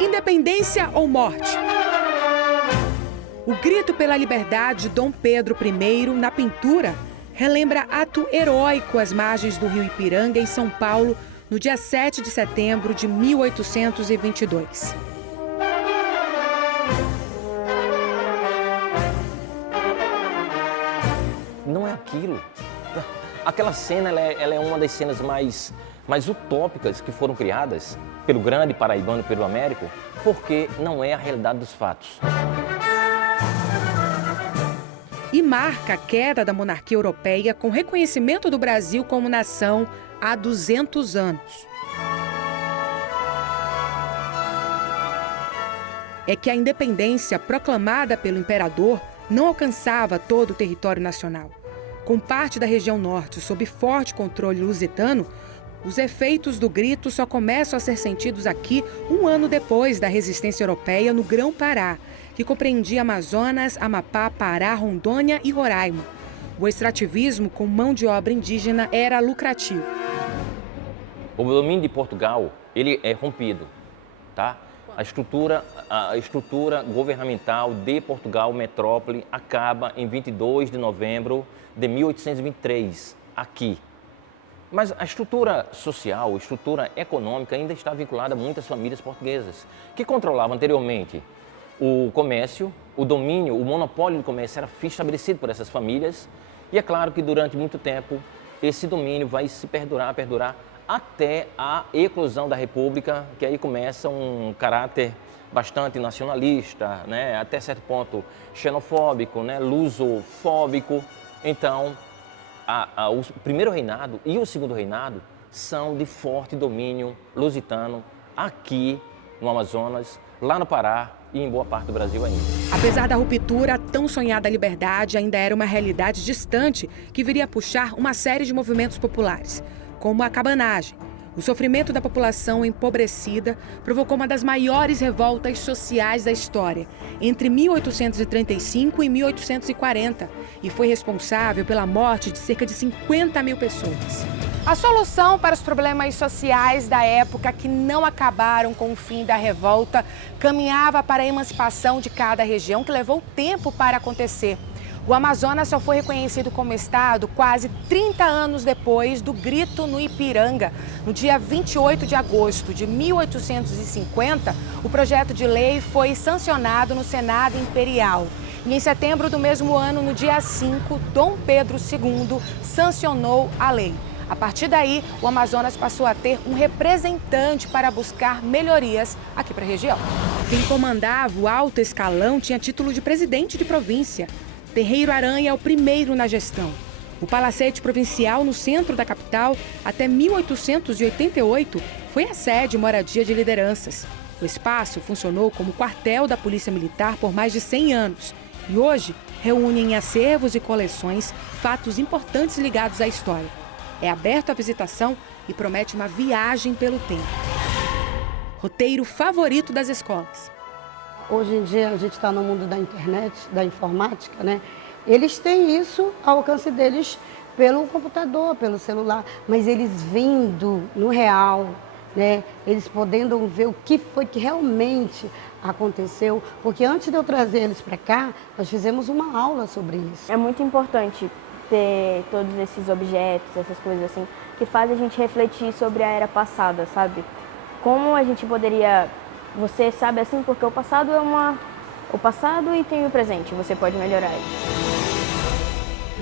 Independência ou morte? O grito pela liberdade de Dom Pedro I, na pintura, relembra ato heróico às margens do rio Ipiranga, em São Paulo, no dia 7 de setembro de 1822. Não é aquilo. Aquela cena ela é uma das cenas mais utópicas que foram criadas pelo grande paraibano Pedro Américo, porque não é a realidade dos fatos. E marca a queda da monarquia europeia com reconhecimento do Brasil como nação há 200 anos. É que a independência proclamada pelo imperador não alcançava todo o território nacional. Com parte da região norte sob forte controle lusitano, os efeitos do grito só começam a ser sentidos aqui um ano depois da resistência europeia no Grão-Pará, que compreendia Amazonas, Amapá, Pará, Rondônia e Roraima. O extrativismo com mão de obra indígena era lucrativo. O domínio de Portugal, ele é rompido, tá? A estrutura governamental de Portugal, metrópole, acaba em 22 de novembro de 1823, aqui. Mas a estrutura social, a estrutura econômica ainda está vinculada a muitas famílias portuguesas, que controlavam anteriormente o comércio, o domínio, o monopólio do comércio era estabelecido por essas famílias. E é claro que durante muito tempo esse domínio vai se perdurar até a eclosão da República, que aí começa um caráter bastante nacionalista, né? Até certo ponto xenofóbico, né? Lusofóbico. Então, o primeiro reinado e o segundo reinado são de forte domínio lusitano aqui no Amazonas, lá no Pará e em boa parte do Brasil ainda. Apesar da ruptura, a tão sonhada liberdade ainda era uma realidade distante que viria a puxar uma série de movimentos populares, como a cabanagem. O sofrimento da população empobrecida provocou uma das maiores revoltas sociais da história, entre 1835 e 1840, e foi responsável pela morte de cerca de 50 mil pessoas. A solução para os problemas sociais da época, que não acabaram com o fim da revolta, caminhava para a emancipação de cada região, que levou tempo para acontecer. O Amazonas só foi reconhecido como estado quase 30 anos depois do grito no Ipiranga. No dia 28 de agosto de 1850, o projeto de lei foi sancionado no Senado Imperial. E em setembro do mesmo ano, no dia 5, Dom Pedro II sancionou a lei. A partir daí, o Amazonas passou a ter um representante para buscar melhorias aqui para a região. Quem comandava o alto escalão tinha título de presidente de província. Terreiro Aranha é o primeiro na gestão. O palacete provincial no centro da capital, até 1888, foi a sede e moradia de lideranças. O espaço funcionou como quartel da Polícia Militar por mais de 100 anos e hoje reúne em acervos e coleções fatos importantes ligados à história. É aberto à visitação e promete uma viagem pelo tempo. Roteiro favorito das escolas. Hoje em dia a gente está no mundo da internet, da informática, né? Eles têm isso ao alcance deles pelo computador, pelo celular, mas eles vindo no real, né? Eles podendo ver o que foi que realmente aconteceu, porque antes de eu trazer eles para cá, nós fizemos uma aula sobre isso. É muito importante ter todos esses objetos, essas coisas assim, que fazem a gente refletir sobre a era passada, sabe? Como a gente poderia... Você sabe assim, porque o passado é o passado e tem o presente, você pode melhorar ele.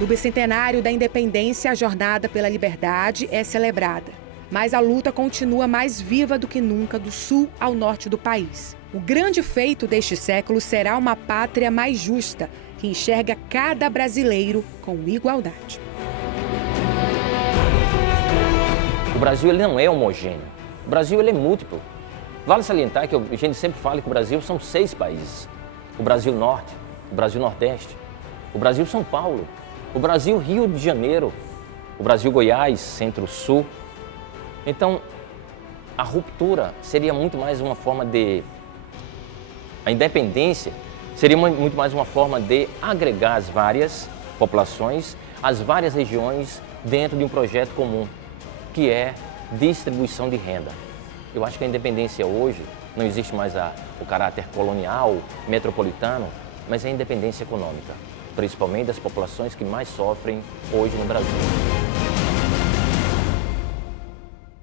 No bicentenário da independência, a jornada pela liberdade é celebrada. Mas a luta continua mais viva do que nunca do sul ao norte do país. O grande feito deste século será uma pátria mais justa, que enxerga cada brasileiro com igualdade. O Brasil ele não é homogêneo, o Brasil ele é múltiplo. Vale salientar que a gente sempre fala que o Brasil são 6 países. O Brasil Norte, o Brasil Nordeste, o Brasil São Paulo, o Brasil Rio de Janeiro, o Brasil Goiás, Centro-Sul. Então, a ruptura seria muito mais uma forma de... A independência seria muito mais uma forma de agregar as várias populações, as várias regiões dentro de um projeto comum, que é distribuição de renda. Eu acho que a independência hoje não existe mais o caráter colonial, metropolitano, mas a independência econômica, principalmente das populações que mais sofrem hoje no Brasil.